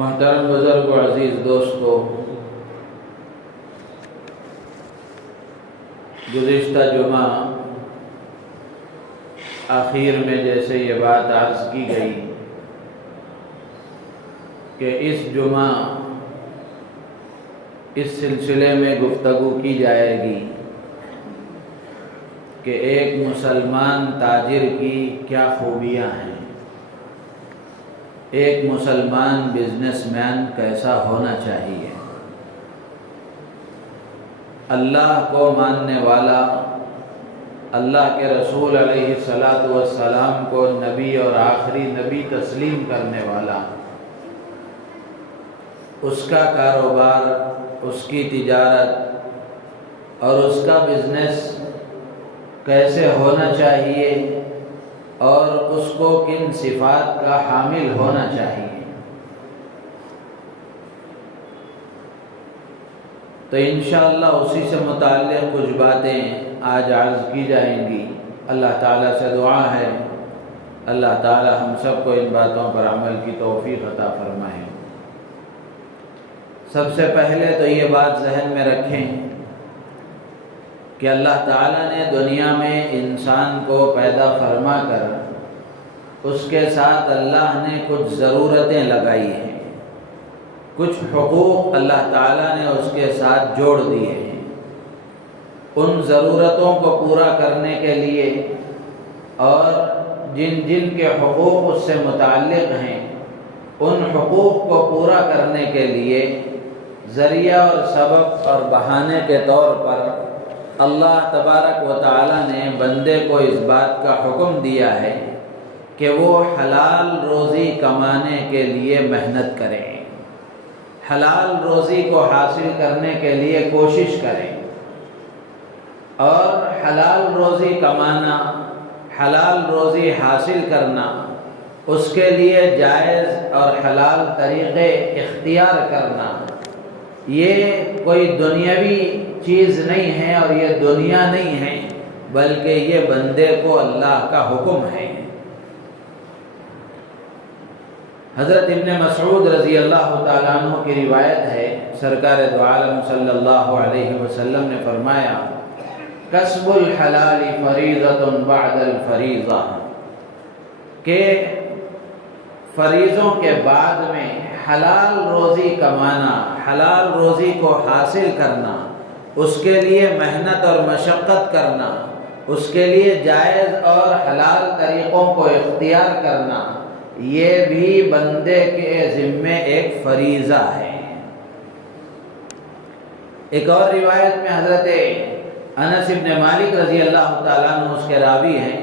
محترم بزرگ و عزیز دوستو، گزشتہ جمعہ آخر میں جیسے یہ بات عرض کی گئی کہ اس جمعہ اس سلسلے میں گفتگو کی جائے گی کہ ایک مسلمان تاجر کی کیا خوبیاں ہیں، ایک مسلمان بزنس مین کیسا ہونا چاہیے، اللہ کو ماننے والا، اللہ کے رسول علیہ السلام کو نبی اور آخری نبی تسلیم کرنے والا، اس کا کاروبار، اس کی تجارت اور اس کا بزنس کیسے ہونا چاہیے اور اس کو کن صفات کا حامل ہونا چاہیے۔ تو انشاءاللہ اسی سے متعلق کچھ باتیں آج عرض کی جائیں گی۔ اللہ تعالیٰ سے دعا ہے اللہ تعالیٰ ہم سب کو ان باتوں پر عمل کی توفیق عطا فرمائے۔ سب سے پہلے تو یہ بات ذہن میں رکھیں کہ اللہ تعالیٰ نے دنیا میں انسان کو پیدا فرما کر اس کے ساتھ اللہ نے کچھ ضرورتیں لگائی ہیں، کچھ حقوق اللہ تعالیٰ نے اس کے ساتھ جوڑ دیے ہیں۔ ان ضرورتوں کو پورا کرنے کے لیے اور جن جن کے حقوق اس سے متعلق ہیں ان حقوق کو پورا کرنے کے لیے ذریعہ اور سبب اور بہانے کے طور پر اللہ تبارک و تعالیٰ نے بندے کو اس بات کا حکم دیا ہے کہ وہ حلال روزی کمانے کے لیے محنت کریں، حلال روزی کو حاصل کرنے کے لیے کوشش کریں، اور حلال روزی کمانا، حلال روزی حاصل کرنا، اس کے لیے جائز اور حلال طریقے اختیار کرنا، یہ کوئی دنیاوی چیز نہیں ہے اور یہ دنیا نہیں ہے، بلکہ یہ بندے کو اللہ کا حکم ہے۔ حضرت ابن مسعود رضی اللہ تعالیٰ عنہ کی روایت ہے، سرکار دو عالم صلی اللہ علیہ وسلم نے فرمایا کسب الحلال فریضۃ بعد الفریضہ، کہ فریضوں کے بعد میں حلال روزی کمانا، حلال روزی کو حاصل کرنا، اس کے لیے محنت اور مشقت کرنا، اس کے لیے جائز اور حلال طریقوں کو اختیار کرنا، یہ بھی بندے کے ذمے ایک فریضہ ہے۔ ایک اور روایت میں حضرت انس بن مالک رضی اللہ تعالیٰ عنہ اس کے راوی ہیں،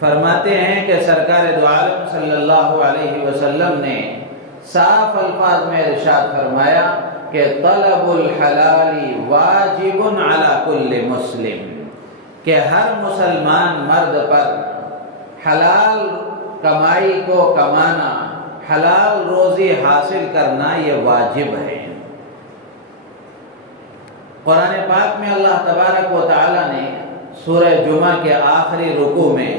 فرماتے ہیں کہ سرکار دو عالم صلی اللہ علیہ وسلم نے صاف الفاظ میں ارشاد فرمایا کہ طلب الحلال واجب علی کل مسلم، کہ ہر مسلمان مرد پر حلال کمائی کو کمانا، حلال روزی حاصل کرنا یہ واجب ہے۔ قرآن پاک میں اللہ تبارک و تعالیٰ نے سورہ جمعہ کے آخری رکوع میں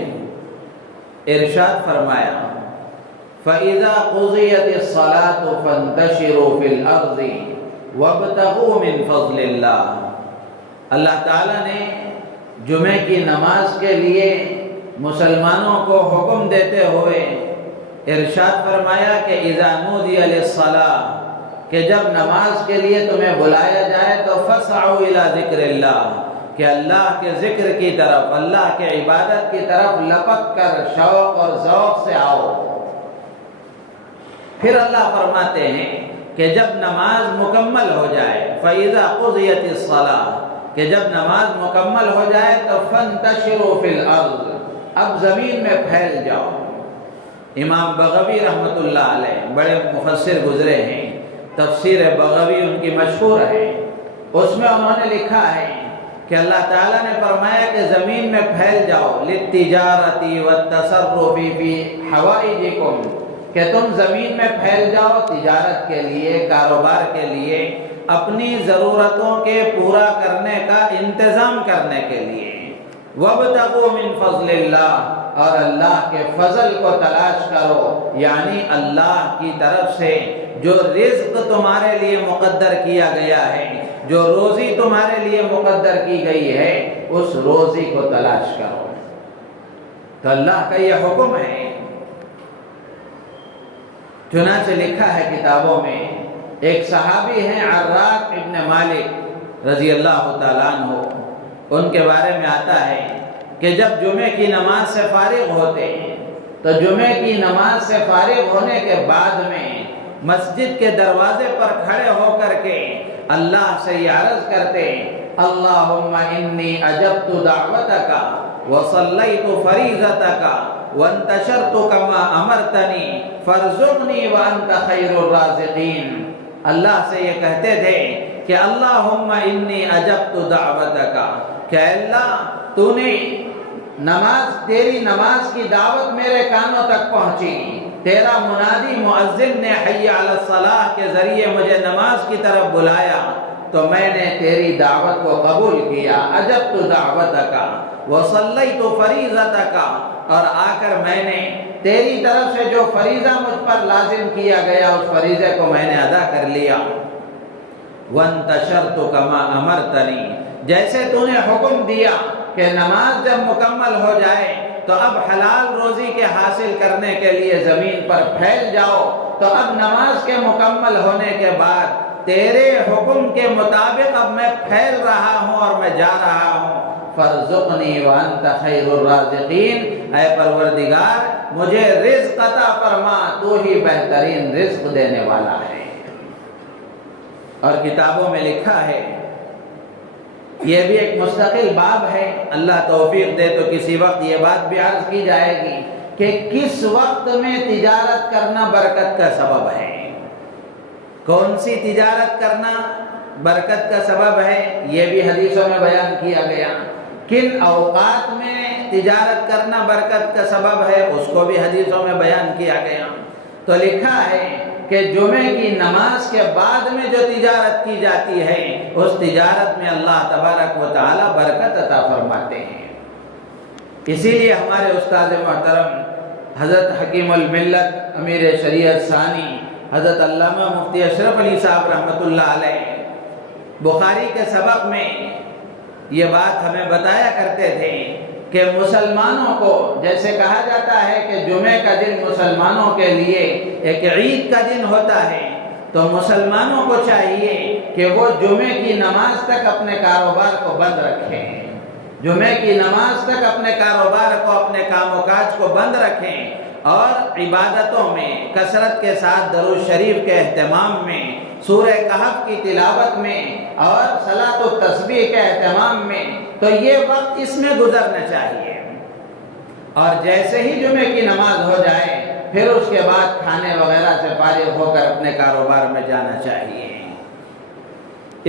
ارشاد فرمایا فَإِذَا قُضِيَتِ الصَّلَاةُ فَانْتَشِرُوا فِي الْأَرْضِ وَابْتَغُوا مِنْ فَضْلِ اللَّهِ، اللہ تعالیٰ نے جمعے کی نماز کے لیے مسلمانوں کو حکم دیتے ہوئے ارشاد فرمایا کہ اذا نودی للصلاة، کہ جب نماز کے لیے تمہیں بلایا جائے تو فسعوا الی ذکر اللہ، کہ اللہ کے ذکر کی طرف، اللہ کے عبادت کی طرف لپک کر شوق اور ذوق سے آؤ۔ پھر اللہ فرماتے ہیں کہ جب نماز مکمل ہو جائے فَإِذَا قُضِيَتِ الصَّلَاةُ، کہ جب نماز مکمل ہو جائے تو فَانْتَشِرُوا فِي الْأَرْضِ، اب زمین میں پھیل جاؤ۔ امام بغوی رحمۃ اللہ علیہ بڑے مفسر گزرے ہیں، تفسیر بغوی ان کی مشہور ہے، اس میں انہوں نے لکھا ہے کہ اللہ تعالیٰ نے فرمایا کہ زمین میں پھیل جاؤ للتجارتی والتصرف فی حوائجکم، کہ تم زمین میں پھیل جاؤ تجارت کے لیے، کاروبار کے لیے، اپنی ضرورتوں کے پورا کرنے کا انتظام کرنے کے لیے۔ وَابْتَغُوا مِنْ فَضْلِ اللَّهِ، اور اللہ کے فضل کو تلاش کرو، یعنی اللہ کی طرف سے جو رزق تمہارے لیے مقدر کیا گیا ہے، جو روزی تمہارے لیے مقدر کی گئی ہے، اس روزی کو تلاش کرو۔ تو اللہ کا یہ حکم ہے۔ چنانچہ لکھا ہے کتابوں میں، ایک صحابی ہیں عراق ابن مالک رضی اللہ تعالیٰ عنہ، ان کے بارے میں آتا ہے کہ جب جمعے کی نماز سے فارغ ہوتے ہیں تو جمعے کی نماز سے فارغ ہونے کے بعد میں مسجد کے دروازے پر کھڑے ہو کر کے اللہ سے یہ عرض کرتے، اللہم انی اجبت دعوتک وصلیت فریضتک وانتشرت کما امرتنی فارزقنی وانت خیر الرازقین۔ اللہ سے یہ کہتے تھے کہ اللہم انی اجبت دعوتک، کہ اللہ تو نے تیری نماز کی دعوت میرے کانوں تک پہنچی، تیرا منادی مؤذن نے حی علی الصلاح کے ذریعے مجھے نماز کی طرف بلایا تو میں نے تیری دعوت کو قبول کیا، اجبت دعوتک وصلیت فریضتک، اور آ کر میں نے تیری طرف سے جو فریضہ مجھ پر لازم کیا گیا اس فریضے کو میں نے ادا کر لیا، وانتشرت کما امرتنی، جیسے تو نے حکم دیا کہ نماز جب مکمل ہو جائے تو اب حلال روزی کے حاصل کرنے کے لیے زمین پر پھیل جاؤ، تو اب نماز کے مکمل ہونے کے بعد تیرے حکم کے مطابق اب میں پھیل رہا ہوں اور میں جا رہا ہوں، فارزقنی وانت خیر الرازقین، اے پروردگار مجھے رزق عطا فرما، تو ہی بہترین رزق دینے والا ہے۔ اور کتابوں میں لکھا ہے، یہ بھی ایک مستقل باب ہے، اللہ توفیق دے تو کسی وقت یہ بات بھی عرض کی جائے گی کہ کس وقت میں تجارت کرنا برکت کا سبب ہے، کون سی تجارت کرنا برکت کا سبب ہے، یہ بھی حدیثوں میں بیان کیا گیا، کن اوقات میں تجارت کرنا برکت کا سبب ہے اس کو بھی حدیثوں میں بیان کیا گیا۔ تو لکھا ہے کہ جمعے کی نماز کے بعد میں جو تجارت کی جاتی ہے اس تجارت میں اللہ تبارک و تعالی برکت عطا فرماتے ہیں۔ اسی لیے ہمارے استاد محترم حضرت حکیم الملت امیر شریعت ثانی حضرت علامہ مفتی اشرف علی صاحب رحمۃ اللہ علیہ بخاری کے سبق میں یہ بات ہمیں بتایا کرتے تھے کہ مسلمانوں کو، جیسے کہا جاتا ہے کہ جمعے کا دن مسلمانوں کے لیے ایک عید کا دن ہوتا ہے، تو مسلمانوں کو چاہیے کہ وہ جمعے کی نماز تک اپنے کاروبار کو بند رکھیں، جمعے کی نماز تک اپنے کاروبار کو، اپنے کام و کاج کو بند رکھیں، اور عبادتوں میں کثرت کے ساتھ درود شریف کے اہتمام میں، سورہ کہف کی تلاوت میں اور صلاۃ التسبیح کے اہتمام میں، تو یہ وقت اس میں گزرنا چاہیے۔ اور جیسے ہی جمعے کی نماز ہو جائے پھر اس کے بعد کھانے وغیرہ سے فارغ ہو کر اپنے کاروبار میں جانا چاہیے،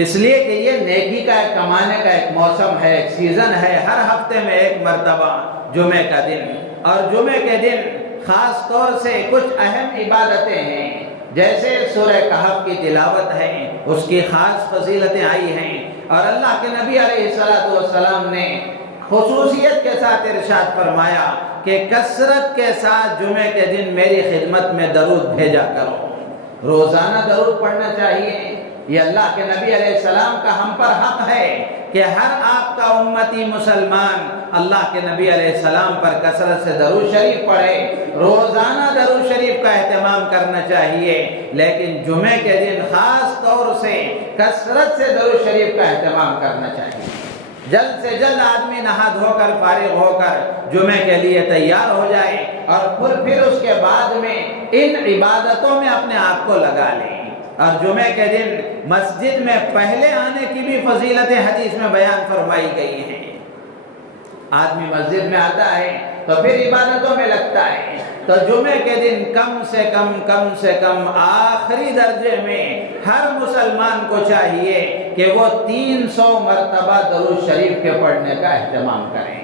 اس لیے کہ یہ نیکی کا ایک کمانے کا ایک موسم ہے، ایک سیزن ہے، ہر ہفتے میں ایک مرتبہ جمعے کا دن، اور جمعے کے دن خاص طور سے کچھ اہم عبادتیں ہیں، جیسے سورہ کہف کی تلاوت ہے، اس کی خاص فضیلتیں آئی ہیں، اور اللہ کے نبی علیہ السلام نے خصوصیت کے ساتھ ارشاد فرمایا کہ کثرت کے ساتھ جمعے کے دن میری خدمت میں درود بھیجا کرو، روزانہ درود پڑھنا چاہیے۔ یہ اللہ کے نبی علیہ السلام کا ہم پر حق ہے کہ ہر آپ کا امتی مسلمان اللہ کے نبی علیہ السلام پر کثرت سے درود شریف پڑھے، روزانہ درود شریف کا اہتمام کرنا چاہیے، لیکن جمعے کے دن خاص طور سے کثرت سے درود شریف کا اہتمام کرنا چاہیے۔ جلد سے جلد آدمی نہا دھو کر فارغ ہو کر جمعے کے لیے تیار ہو جائے، اور پھر اس کے بعد میں ان عبادتوں میں اپنے آپ کو لگا لیں۔ اور جمعے کے دن مسجد میں پہلے آنے کی بھی فضیلتیں حدیث میں بیان فرمائی گئی ہیں۔ آدمی مسجد میں آتا ہے تو پھر عبادتوں میں لگتا ہے، تو جمعے کے دن کم سے کم آخری درجے میں ہر مسلمان کو چاہیے کہ وہ 300 مرتبہ درود شریف کے پڑھنے کا اہتمام کریں۔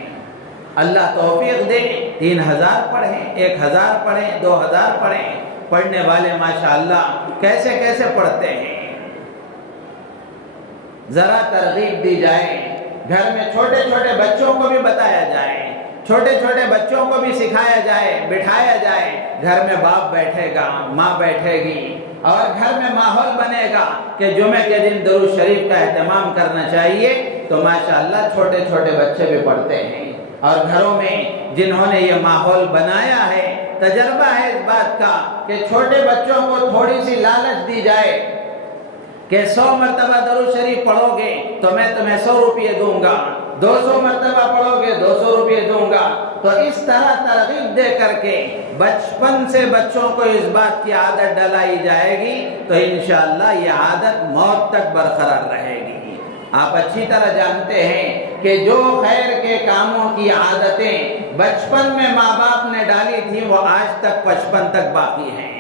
اللہ توفیق دے، 3000 پڑھیں، 1000 پڑھیں، 2000 پڑھیں، پڑھنے والے ماشاءاللہ کیسے کیسے پڑھتے ہیں۔ ذرا ترغیب دی جائے، گھر میں چھوٹے چھوٹے بچوں کو بھی بتایا جائے، چھوٹے چھوٹے بچوں کو بھی سکھایا جائے، بٹھایا جائے، گھر میں باپ بیٹھے گا، ماں بیٹھے گی، اور گھر میں ماحول بنے گا کہ جمعے کے دن درود شریف کا اہتمام کرنا چاہیے، تو ماشاءاللہ چھوٹے چھوٹے بچے بھی پڑھتے ہیں۔ اور گھروں میں جنہوں نے یہ ماحول بنایا ہے، تجربہ ہے اس بات کا کہ چھوٹے بچوں کو تھوڑی سی لالچ دی جائے کہ 100 مرتبہ درود شریف پڑھو گے تو میں تمہیں 100 روپے دوں گا، 200 مرتبہ پڑھو گے 200 روپے دوں گا، تو اس طرح ترغیب دے کر کے بچپن سے بچوں کو اس بات کی عادت ڈلائی جائے گی تو انشاءاللہ یہ عادت موت تک برقرار رہے گی۔ آپ اچھی طرح جانتے ہیں کہ جو خیر کے کاموں کی عادتیں بچپن میں ماں باپ نے ڈالی تھیں وہ آج تک 55 تک باقی ہیں۔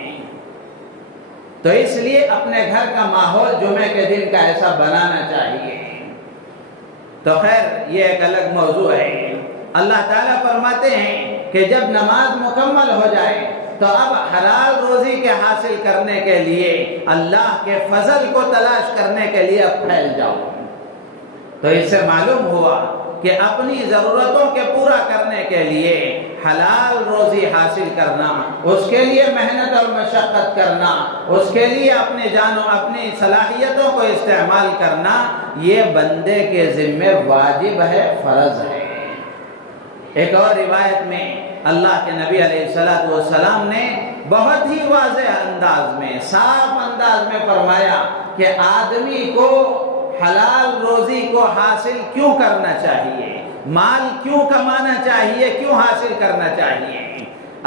تو اس لیے اپنے گھر کا ماحول جمعے کے دن کا ایسا بنانا چاہیے۔ تو خیر یہ ایک الگ موضوع ہے۔ اللہ تعالیٰ فرماتے ہیں کہ جب نماز مکمل ہو جائے تو اب حلال روزی کے حاصل کرنے کے لیے، اللہ کے فضل کو تلاش کرنے کے لیے اب پھیل جاؤ۔ تو اس سے معلوم ہوا کہ اپنی ضرورتوں کے پورا کرنے کے لیے حلال روزی حاصل کرنا، اس کے لیے محنت اور مشقت کرنا، اس کے لیے اپنی جان و اپنی صلاحیتوں کو استعمال کرنا، یہ بندے کے ذمہ واجب ہے، فرض ہے۔ ایک اور روایت میں اللہ کے نبی علیہ السلام نے بہت ہی واضح انداز میں، صاف انداز میں فرمایا کہ آدمی کو حلال روزی کو حاصل کیوں کرنا چاہیے، مال کیوں کمانا چاہیے، کیوں حاصل کرنا چاہیے۔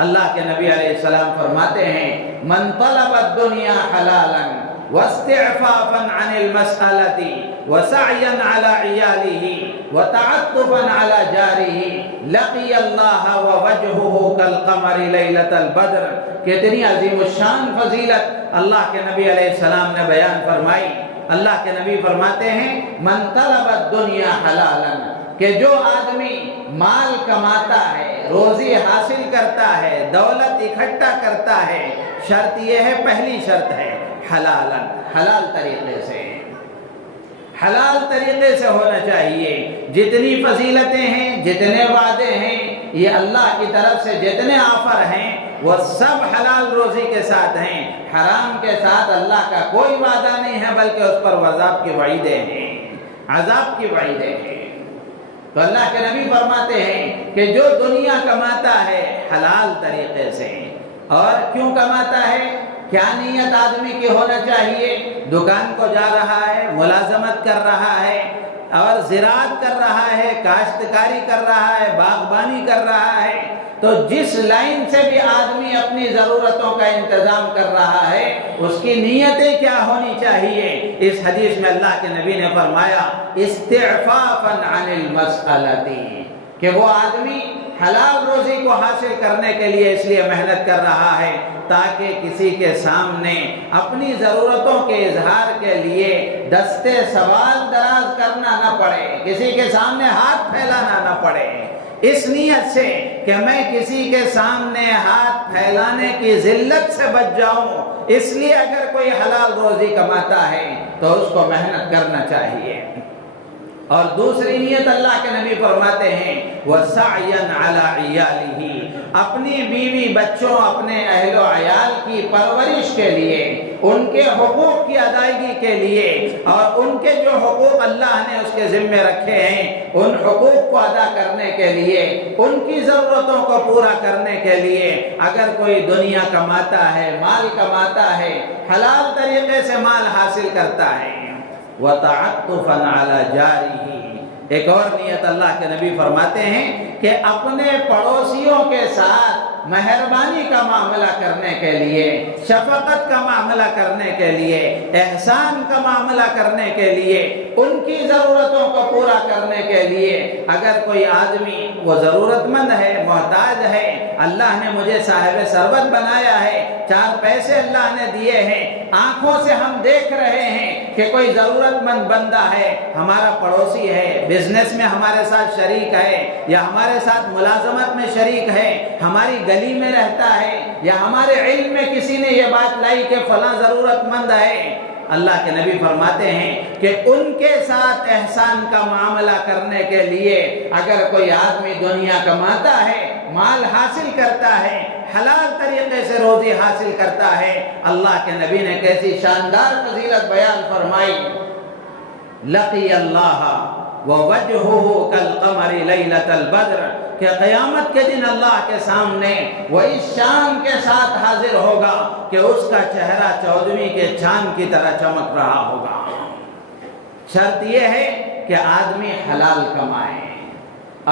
اللہ کے نبی علیہ السلام فرماتے ہیں من طلب الدنیا حلالا واستعفافا عن المسألة وسعيا على عياله وتعطفا على جاره لقي الله ووجهه كالقمر ليلة البدر۔ کتنی عظیم الشان فضیلت اللہ کے نبی علیہ السلام نے بیان فرمائی۔ اللہ کے نبی فرماتے ہیں من طلب الدنیا حلالا، کہ جو آدمی مال کماتا ہے، روزی حاصل کرتا ہے، دولت اکٹھا کرتا ہے، شرط یہ ہے، پہلی شرط ہے حلالا، حلال طریقے سے، حلال طریقے سے ہونا چاہیے۔ جتنی فضیلتیں ہیں، جتنے وعدے ہیں، یہ اللہ کی طرف سے جتنے آفر ہیں وہ سب حلال روزی کے ساتھ ہیں، حرام کے ساتھ اللہ کا کوئی وعدہ نہیں ہے، بلکہ اس پر عذاب کی وعیدیں ہیں، عذاب کی وعیدیں ہیں۔ تو اللہ کے نبی فرماتے ہیں کہ جو دنیا کماتا ہے حلال طریقے سے، اور کیوں کماتا ہے، کیا نیت آدمی کی ہونا چاہیے، دکان کو جا رہا ہے، ملازمت کر رہا ہے، اور زراعت کر رہا ہے، کاشتکاری کر رہا ہے، باغبانی کر رہا ہے، تو جس لائن سے بھی آدمی اپنی ضرورتوں کا انتظام کر رہا ہے اس کی نیتیں کیا ہونی چاہیے۔ اس حدیث میں اللہ کے نبی نے فرمایا استعفافا عن المسألة، کہ وہ آدمی حلال روزی کو حاصل کرنے کے لیے اس لیے محنت کر رہا ہے تاکہ کسی کے سامنے اپنی ضرورتوں کے اظہار کے لیے دستے سوال دراز کرنا نہ پڑے، کسی کے سامنے ہاتھ پھیلانا نہ پڑے، اس نیت سے کہ میں کسی کے سامنے ہاتھ پھیلانے کی ذلت سے بچ جاؤں، اس لیے اگر کوئی حلال روزی کماتا ہے تو اس کو محنت کرنا چاہیے۔ اور دوسری نیت اللہ کے نبی فرماتے ہیں وَسَعْيًا عَلَىٰ عِيَالِهِ، اپنی بیوی بچوں، اپنے اہل و عیال کی پرورش کے لیے، ان کے حقوق کی ادائیگی کے لیے، اور ان کے جو حقوق اللہ نے اس کے ذمہ رکھے ہیں ان حقوق کو ادا کرنے کے لیے، ان کی ضرورتوں کو پورا کرنے کے لیے اگر کوئی دنیا کماتا ہے، مال کماتا ہے، حلال طریقے سے مال حاصل کرتا ہے، وَتَعَطُّفًا عَلَى جَارِهِ، ایک اور نیت اللہ کے نبی فرماتے ہیں کہ اپنے پڑوسیوں کے ساتھ مہربانی کا معاملہ کرنے کے لیے، شفقت کا معاملہ کرنے کے لیے، احسان کا معاملہ کرنے کے لیے، ان کی ضرورتوں کو پورا کرنے کے لیے، اگر کوئی آدمی وہ ضرورت مند ہے، محتاج ہے، اللہ نے مجھے صاحب ثروت بنایا ہے، 4 پیسے اللہ نے دیے ہیں، آنکھوں سے ہم دیکھ رہے ہیں کہ کوئی ضرورت مند بندہ ہے، ہمارا پڑوسی ہے، بزنس میں ہمارے ساتھ شریک ہے، یا ہمارے ساتھ ملازمت میں شریک ہے، ہماری گلی میں رہتا ہے، یا ہمارے علم میں کسی نے یہ بات لائی کہ فلاں ضرورت مند ہے، اللہ کے نبی فرماتے ہیں کہ ان کے ساتھ احسان کا معاملہ کرنے کے لیے اگر کوئی آدمی دنیا کماتا ہے، مال حاصل کرتا ہے، حلال طریقے سے روزی حاصل کرتا ہے، اللہ کے نبی نے کیسی شاندار فضیلت بیان فرمائی، لقی اللہ ووجہہ کالقمر لیلۃ البدر، کہ قیامت کے دن اللہ کے سامنے وہ اس شان کے ساتھ حاضر ہوگا کہ اس کا چہرہ 14ویں کے چاند کی طرح چمک رہا ہوگا۔ شرط یہ ہے کہ آدمی حلال کمائے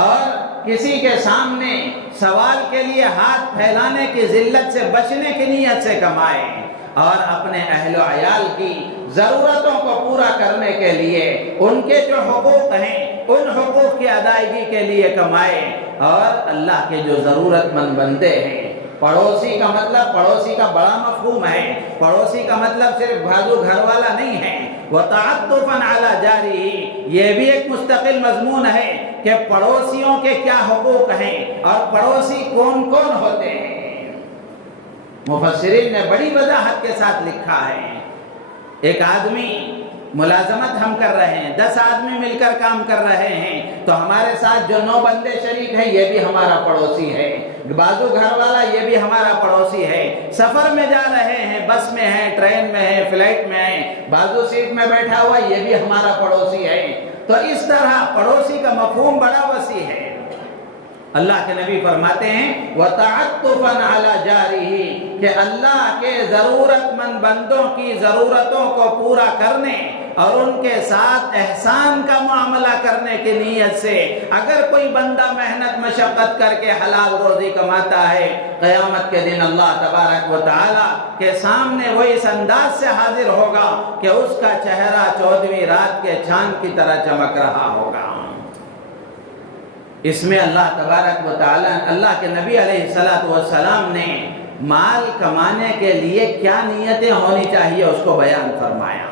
اور کسی کے سامنے سوال کے لیے ہاتھ پھیلانے کی ذلت سے بچنے کی نیت سے کمائے، اور اپنے اہل و عیال کی ضرورتوں کو پورا کرنے کے لیے ان کے جو حقوق ہیں ان حقوق کی ادائیگی کے لیے کمائے، اور اللہ کے جو ضرورت مند بندے ہیں، پڑوسی کا مطلب، پڑوسی کا بڑا مفہوم ہے، پڑوسی کا مطلب صرف بھاجو گھر والا نہیں ہے، وَتَعَطُّفًا عَلَى جَارِهِ، یہ بھی ایک مستقل مضمون ہے کہ پڑوسیوں کے کیا حقوق ہیں اور پڑوسی کون کون ہوتے ہیں۔ مفسرین نے بڑی وضاحت کے ساتھ لکھا ہے، ایک آدمی ملازمت ہم کر رہے ہیں، 10 آدمی مل کر کام کر رہے ہیں، تو ہمارے ساتھ جو 9 بندے شریک ہیں یہ بھی ہمارا پڑوسی ہے، بازو گھر والا یہ بھی ہمارا پڑوسی ہے، سفر میں جا رہے ہیں، بس میں ہیں، ٹرین میں ہیں، فلائٹ میں ہیں، بازو سیٹ میں بیٹھا ہوا یہ بھی ہمارا پڑوسی ہے۔ تو اس طرح پڑوسی کا مفہوم بڑا وسیع ہے۔ اللہ کے نبی فرماتے ہیں وَتَعَطُّفًا عَلَى جَارِهِ، کہ اللہ کے ضرورت مند بندوں کی ضرورتوں کو پورا کرنے اور ان کے ساتھ احسان کا معاملہ کرنے کی نیت سے اگر کوئی بندہ محنت مشقت کر کے حلال روزی کماتا ہے، قیامت کے دن اللہ تبارک و تعالی کے سامنے وہ اس انداز سے حاضر ہوگا کہ اس کا چہرہ 14ویں رات کے چاند کی طرح چمک رہا ہوگا۔ اس میں اللہ تبارک و تعالی، اللہ کے نبی علیہ السلام نے مال کمانے کے لیے کیا نیتیں ہونی چاہیے اس کو بیان فرمایا۔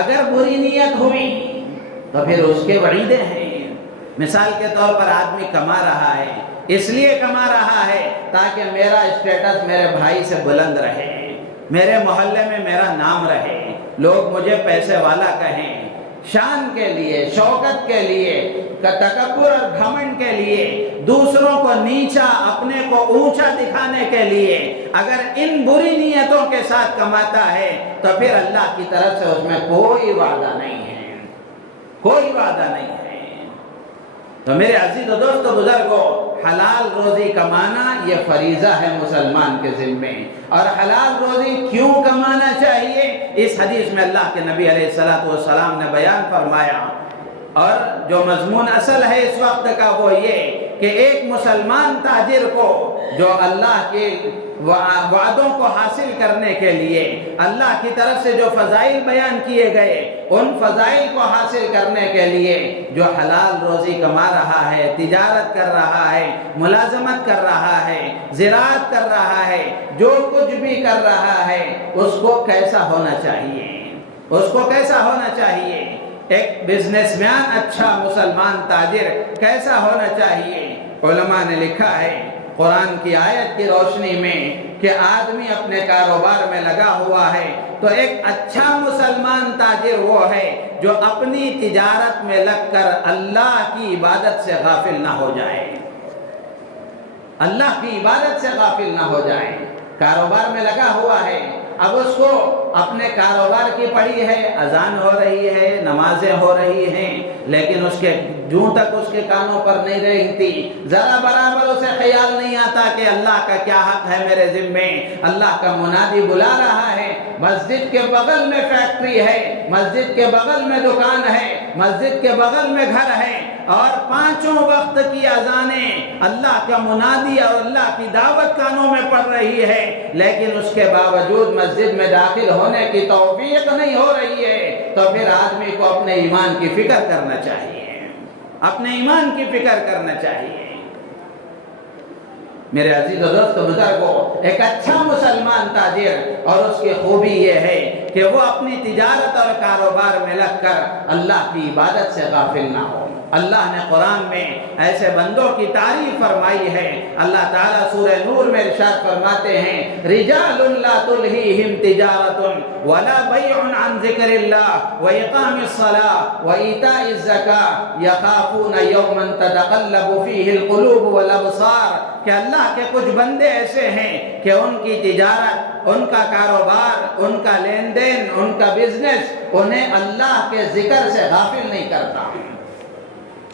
اگر بری نیت ہوئی تو پھر اس کے وعیدیں ہیں۔ مثال کے طور پر آدمی کما رہا ہے، اس لیے کما رہا ہے تاکہ میرا اسٹیٹس میرے بھائی سے بلند رہے، میرے محلے میں میرا نام رہے، لوگ مجھے پیسے والا کہیں، شان کے لیے، شوکت کے لیے، تکبر اور گھمنڈ کے لیے، دوسروں کو نیچا اپنے کو اونچا دکھانے کے لیے اگر ان بری نیتوں کے ساتھ کماتا ہے تو پھر اللہ کی طرف سے اس میں کوئی وعدہ نہیں ہے، کوئی وعدہ نہیں ہے۔ تو میرے عزیز و دوست و بزرگوں، حلال روزی کمانا یہ فریضہ ہے مسلمان کے ذمے۔ اور حلال روزی کیوں کمانا چاہیے؟ اس حدیث میں اللہ کے نبی علیہ السلام نے بیان فرمایا، اور جو مضمون اصل ہے اس وقت کا وہ یہ کہ ایک مسلمان تاجر کو جو اللہ کے وعدوں کو حاصل کرنے کے لیے اللہ کی طرف سے جو فضائل بیان کیے گئے ان فضائل کو حاصل کرنے کے لیے جو حلال روزی کما رہا ہے، تجارت کر رہا ہے، ملازمت کر رہا ہے، زراعت کر رہا ہے، جو کچھ بھی کر رہا ہے اس کو کیسا ہونا چاہیے، اس کو کیسا ہونا چاہیے؟ ایک بزنس مین، اچھا مسلمان تاجر کیسا ہونا چاہیے؟ علماء نے لکھا ہے قرآن کی آیت کی روشنی میں کہ آدمی اپنے کاروبار میں لگا ہوا ہے تو ایک اچھا مسلمان تاجر وہ ہے جو اپنی تجارت میں لگ کر اللہ کی عبادت سے غافل نہ ہو جائے، اللہ کی عبادت سے غافل نہ ہو جائے۔ کاروبار میں لگا ہوا ہے، اب اس کو اپنے کاروبار کی پڑی ہے، اذان ہو رہی ہے، نمازیں ہو رہی ہیں، لیکن اس کے جوں تک اس کے کانوں پر نہیں رہتی، ذرا برابر اسے خیال نہیں آتا کہ اللہ کا کیا حق ہے میرے ذمے۔ اللہ کا منادی بلا رہا ہے، مسجد کے بغل میں فیکٹری ہے، مسجد کے بغل میں دکان ہے، مسجد کے بغل میں گھر ہے، اور 5 وقت کی اذانیں اللہ کا منادی اور اللہ کی دعوت کانوں میں پڑ رہی ہے، لیکن اس کے باوجود مسجد میں داخل ہونے کی توفیق نہیں ہو رہی ہے، تو پھر آدمی کو اپنے ایمان کی فکر کرنا چاہیے، اپنے ایمان کی فکر کرنا چاہیے۔ میرے عزیز و دوست بزرگوں، ایک اچھا مسلمان تاجر اور اس کی خوبی یہ ہے کہ وہ اپنی تجارت اور کاروبار میں لگ کر اللہ کی عبادت سے غافل نہ ہو۔ اللہ نے قرآن میں ایسے بندوں کی تعریف فرمائی ہے۔ اللہ تعالیٰ سورہ نور میں ارشاد فرماتے ہیں رجال لا تلہیہم تجارت ولا بیع عن ذکر اللہ واقام الصلاۃ وایتاء الزکاۃ یخافون یوما تتقلب فیہ القلوب والابصار، کہ اللہ کے کچھ بندے ایسے ہیں کہ ان کی تجارت، ان کا کاروبار، ان کا لین دین، ان کا بزنس انہیں اللہ کے ذکر سے غافل نہیں کرتا۔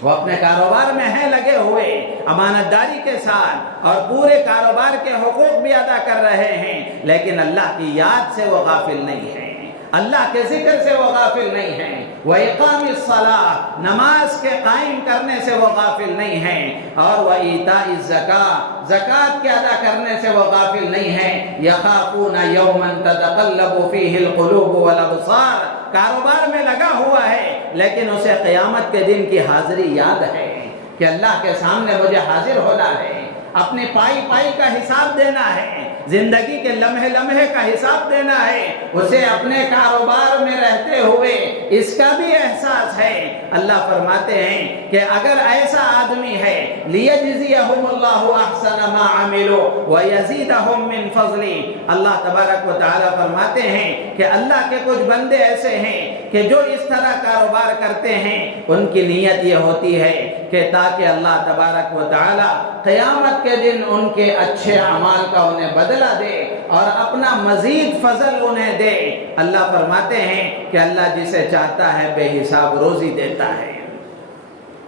وہ اپنے کاروبار میں ہیں لگے ہوئے امانت داری کے ساتھ اور پورے کاروبار کے حقوق بھی ادا کر رہے ہیں، لیکن اللہ کی یاد سے وہ غافل نہیں ہیں، اللہ کے ذکر سے وہ غافل نہیں ہیں۔ وَإِقَامِ الصَّلَاةِ، نماز کے قائم کرنے سے وہ غافل نہیں ہیں، اور وَإِيتَاءِ الزَّكَاةِ، زکوٰۃ کے ادا کرنے سے وہ غافل نہیں ہیں۔ يَخَافُونَ يَوْمًا تَتَقَلَّبُ فِيهِ الْقُلُوبُ وَالْأَبْصَارُ، کاروبار میں لگا ہوا ہے لیکن اسے قیامت کے دن کی حاضری یاد ہے کہ اللہ کے سامنے مجھے حاضر ہونا ہے، اپنے پائی پائی کا حساب دینا ہے، زندگی کے لمحے لمحے کا حساب دینا ہے، اسے اپنے کاروبار میں رہتے ہوئے اس کا بھی احساس ہے۔ اللہ فرماتے ہیں کہ اگر ایسا آدمی ہے لیجزیہم اللہ احسن ما عملوا ویزیدہم من فضلہ، اللہ تبارک و تعالیٰ فرماتے ہیں کہ اللہ کے کچھ بندے ایسے ہیں کہ جو اس طرح کاروبار کرتے ہیں ان کی نیت یہ ہوتی ہے کہ تاکہ اللہ تبارک و تعالیٰ قیامت کے دن ان کے اچھے اعمال کا انہیں بدلہ دے اور اپنا مزید فضل انہیں دے۔ اللہ فرماتے ہیں کہ اللہ جسے چاہتا ہے بے حساب روزی دیتا ہے۔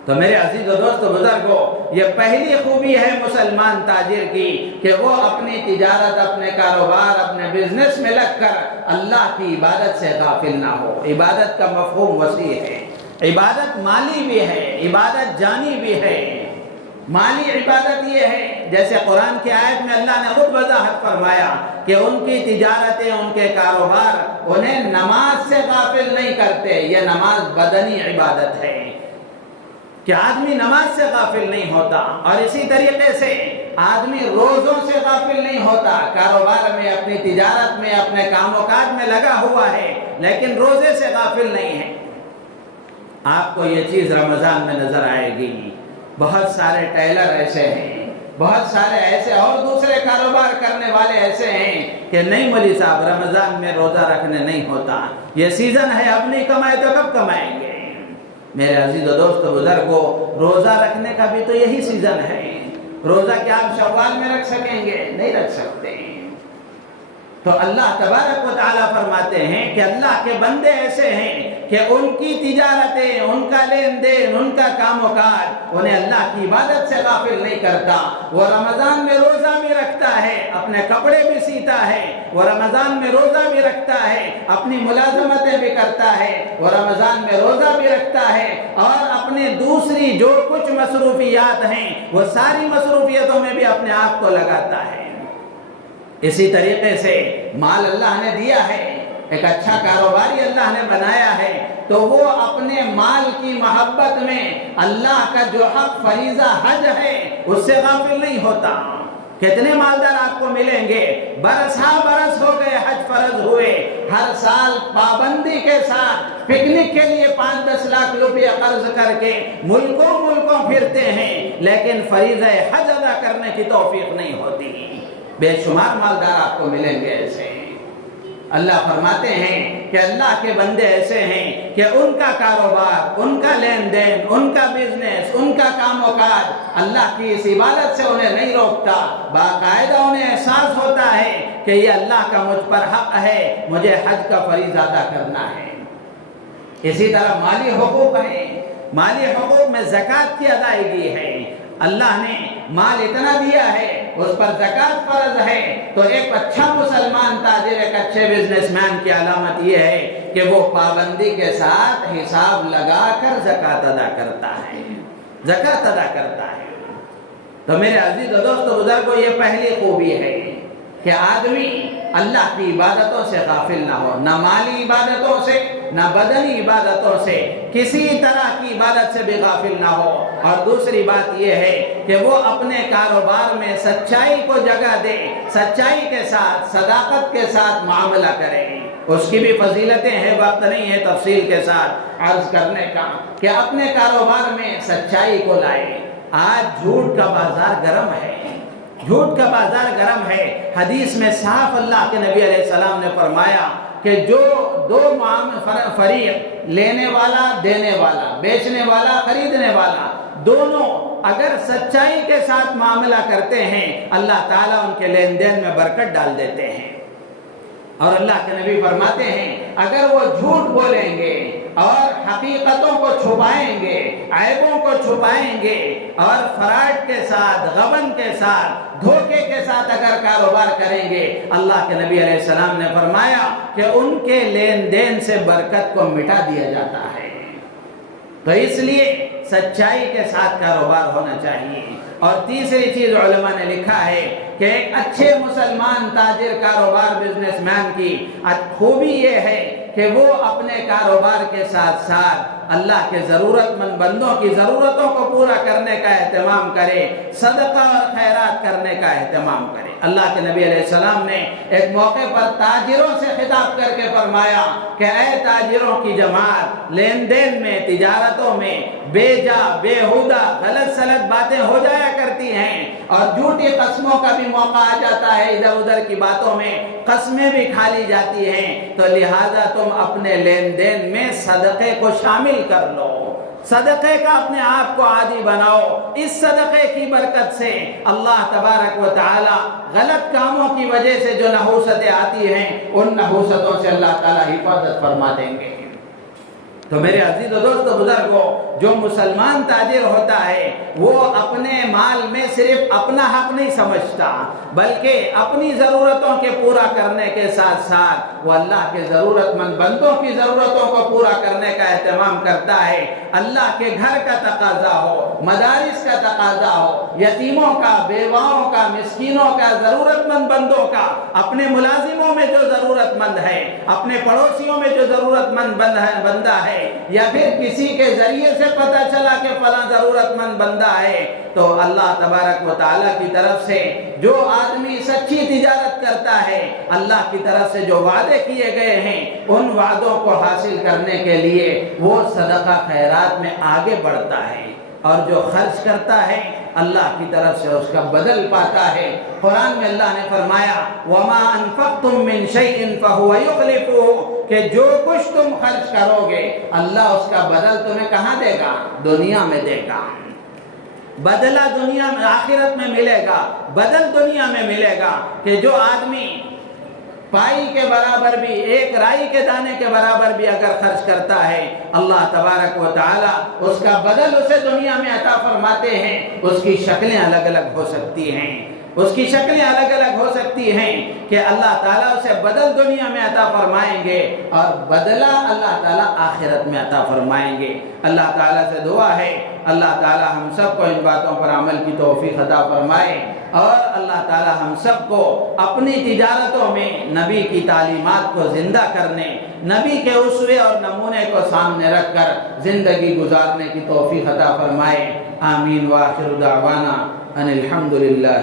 تو میرے عزیز و دوست و بزرگوں، یہ پہلی خوبی ہے مسلمان تاجر کی کہ وہ اپنی تجارت، اپنے کاروبار، اپنے بزنس میں لگ کر اللہ کی عبادت سے غافل نہ ہو۔ عبادت کا مفہوم وسیع ہے، عبادت مالی بھی ہے، عبادت جانی بھی ہے۔ مالی عبادت یہ ہے جیسے قرآن کی آیت میں اللہ نے خود وضاحت فرمایا کہ ان کی تجارتیں، ان کے کاروبار انہیں نماز سے غافل نہیں کرتے۔ یہ نماز بدنی عبادت ہے کہ آدمی نماز سے غافل نہیں ہوتا، اور اسی طریقے سے آدمی روزوں سے غافل نہیں ہوتا، کاروبار میں، اپنی تجارت میں، اپنے کام و کاج میں لگا ہوا ہے لیکن روزے سے غافل نہیں ہے۔ آپ کو یہ چیز رمضان میں نظر آئے گی، بہت سارے ٹیلر ایسے ہیں، بہت سارے ایسے اور دوسرے کاروبار کرنے والے ایسے ہیں کہ نہیں مولوی صاحب رمضان میں روزہ رکھنے نہیں ہوتا، یہ سیزن ہے، اب نہیں کمائے تو کب کمائیں گے؟ میرے عزیز و دوست و بزرگوں، روزہ رکھنے کا بھی تو یہی سیزن ہے۔ روزہ کیا آپ شوال میں رکھ سکیں گے؟ نہیں رکھ سکتے۔ تو اللہ تبارک و تعالیٰ فرماتے ہیں کہ اللہ کے بندے ایسے ہیں کہ ان کی تجارتیں، ان کا لین دین، ان کا کام و کاج انہیں اللہ کی عبادت سے غافل نہیں کرتا۔ وہ رمضان میں روزہ بھی رکھتا ہے، اپنے کپڑے بھی سیتا ہے، وہ رمضان میں روزہ بھی رکھتا ہے، اپنی ملازمتیں بھی کرتا ہے، وہ رمضان میں روزہ بھی رکھتا ہے، اور اپنے دوسری جو کچھ مصروفیات ہیں وہ ساری مصروفیتوں میں بھی اپنے آپ کو لگاتا ہے۔ اسی طریقے سے مال اللہ نے دیا ہے، ایک اچھا کاروباری اللہ نے بنایا ہے، تو وہ اپنے مال کی محبت میں اللہ کا جو حق فریضہ حج ہے اس سے غافل نہیں ہوتا۔ کتنے مالدار آپ کو ملیں گے، برس ہاں برس ہو گئے حج فرض ہوئے، ہر سال پابندی کے ساتھ پکنک کے لیے 5-10 لاکھ روپیہ قرض کر کے ملکوں پھرتے ہیں، لیکن فریضہ حج ادا کرنے کی توفیق نہیں ہوتی۔ بے شمار مالدار آپ کو ملیں گے ایسے۔ اللہ فرماتے ہیں کہ اللہ کے بندے ایسے ہیں کہ ان کا کاروبار، ان کا لین دین، ان کا بزنس، ان کا کام و کاج اللہ کی اس عبادت سے انہیں نہیں روکتا، باقاعدہ انہیں احساس ہوتا ہے کہ یہ اللہ کا مجھ پر حق ہے، مجھے حج کا فریضہ ادا کرنا ہے۔ اسی طرح مالی حقوق ہیں، مالی حقوق میں زکوٰۃ کی ادائیگی ہے۔ اللہ نے مال اتنا دیا ہے، اس پر زکوٰۃ فرض ہے، تو ایک اچھا مسلمان تاجر، ایک اچھے بزنس مین کی علامت یہ ہے کہ وہ پابندی کے ساتھ حساب لگا کر زکوٰۃ ادا کرتا ہے، زکوٰۃ ادا کرتا ہے۔ تو میرے عزیز و دوست و بزرگوں، یہ پہلی خوبی ہے کہ آدمی اللہ کی عبادتوں سے غافل نہ ہو، نہ مالی عبادتوں سے، نہ بدنی عبادتوں سے، کسی طرح کی عبادت سے بھی غافل نہ ہو۔ اور دوسری بات یہ ہے کہ وہ اپنے کاروبار میں سچائی کو جگہ دے، سچائی کے ساتھ، صداقت کے ساتھ معاملہ کرے، اس کی بھی فضیلتیں ہیں، وقت نہیں ہے تفصیل کے ساتھ عرض کرنے کا کہ اپنے کاروبار میں سچائی کو لائے۔ آج جھوٹ کا بازار گرم ہے، جھوٹ کا بازار گرم ہے۔ حدیث میں صاف اللہ کے نبی علیہ السلام نے فرمایا کہ جو دو فریق، لینے والا دینے والا، بیچنے والا خریدنے والا، دونوں اگر سچائی کے ساتھ معاملہ کرتے ہیں اللہ تعالیٰ ان کے لین دین میں برکت ڈال دیتے ہیں۔ اور اللہ کے نبی فرماتے ہیں اگر وہ جھوٹ بولیں گے اور حقیقتوں کو چھپائیں گے، عیبوں کو چھپائیں گے اور فراڈ کے ساتھ، غبن کے ساتھ، دھوکے کے ساتھ اگر کاروبار کریں گے، اللہ کے نبی علیہ السلام نے فرمایا کہ ان کے لین دین سے برکت کو مٹا دیا جاتا ہے۔ تو اس لیے سچائی کے ساتھ کاروبار ہونا چاہیے۔ اور تیسری چیز علماء نے لکھا ہے کہ ایک اچھے مسلمان تاجر، کاروبار، بزنس مین کی خوبی یہ ہے کہ وہ اپنے کاروبار کے ساتھ ساتھ اللہ کے ضرورت مند بندوں کی ضرورتوں کو پورا کرنے کا اہتمام کرے، صدقہ اور خیرات کرنے کا اہتمام کرے۔ اللہ کے نبی علیہ السلام نے ایک موقع پر تاجروں سے خطاب کر کے فرمایا کہ اے تاجروں کی جماعت، لین دین میں، تجارتوں میں بے جا، بےہودہ، غلط سلط باتیں ہو جایا کرتی ہیں اور جھوٹی قسموں کا بھی موقع آ جاتا ہے، ادھر ادھر کی باتوں میں قسمیں بھی کھا لی جاتی ہیں، تو لہٰذا تم اپنے لین دین میں صدقے کو شامل کر لو، صدقے کا اپنے آپ کو عادی بناؤ۔ اس صدقے کی برکت سے اللہ تبارک و تعالی غلط کاموں کی وجہ سے جو نحوستیں آتی ہیں ان نحوستوں سے اللہ تعالی حفاظت فرما دیں گے۔ تو میرے عزیز و دوستو بزرگوں، جو مسلمان تاجر ہوتا ہے وہ اپنے مال میں صرف اپنا حق نہیں سمجھتا بلکہ اپنی ضرورتوں کے پورا کرنے کے ساتھ ساتھ وہ اللہ کے ضرورت مند بندوں کی ضرورتوں کو پورا کرنے کا اہتمام کرتا ہے۔ اللہ کے گھر کا تقاضا ہو، مدارس کا تقاضا ہو، یتیموں کا، بیواؤں کا، مسکینوں کا، ضرورت مند بندوں کا، اپنے ملازموں میں جو ضرورت مند ہے، اپنے پڑوسیوں میں جو ضرورت مند بندہ ہے، یا پھر کسی کے ذریعے سے پتہ چلا کہ فلاں ضرورت مند بندہ ہے، تو اللہ تبارک و تعالیٰ کی طرف سے جو آدمی سچی تجارت کرتا ہے، اللہ کی طرف سے جو وعدے کیے گئے ہیں ان وعدوں کو حاصل کرنے کے لیے وہ صدقہ خیرات میں آگے بڑھتا ہے، اور جو خرچ کرتا ہے اللہ کی طرف سے اس کا بدل پاتا ہے۔ قرآن میں اللہ نے فرمایا وَمَا أَنفَقْتُم مِّن شَيْءٍ فَهُوَ يُخْلِفُهُ، کہ جو کچھ تم خرچ کرو گے اللہ اس کا بدل تمہیں کہاں دے گا؟ دنیا میں دے گا۔ بدلہ دنیا میں، آخرت میں ملے گا، بدل دنیا میں ملے گا۔ کہ جو آدمی پائی کے برابر بھی، ایک رائی کے دانے کے برابر بھی اگر خرچ کرتا ہے اللہ تبارک و تعالی اس کا بدل اسے دنیا میں عطا فرماتے ہیں۔ اس کی شکلیں الگ الگ ہو سکتی ہیں، اس کی شکلیں الگ الگ ہو سکتی ہیں کہ اللہ تعالیٰ اسے بدل دنیا میں عطا فرمائیں گے اور بدلہ اللہ تعالیٰ آخرت میں عطا فرمائیں گے۔ اللہ تعالیٰ سے دعا ہے اللہ تعالیٰ ہم سب کو ان باتوں پر عمل کی توفیق عطا فرمائے، اور اللہ تعالیٰ ہم سب کو اپنی تجارتوں میں نبی کی تعلیمات کو زندہ کرنے، نبی کے اسوے اور نمونے کو سامنے رکھ کر زندگی گزارنے کی توفیق عطا فرمائے۔ آمین۔ وآخر دعوانا ان الحمدللہ۔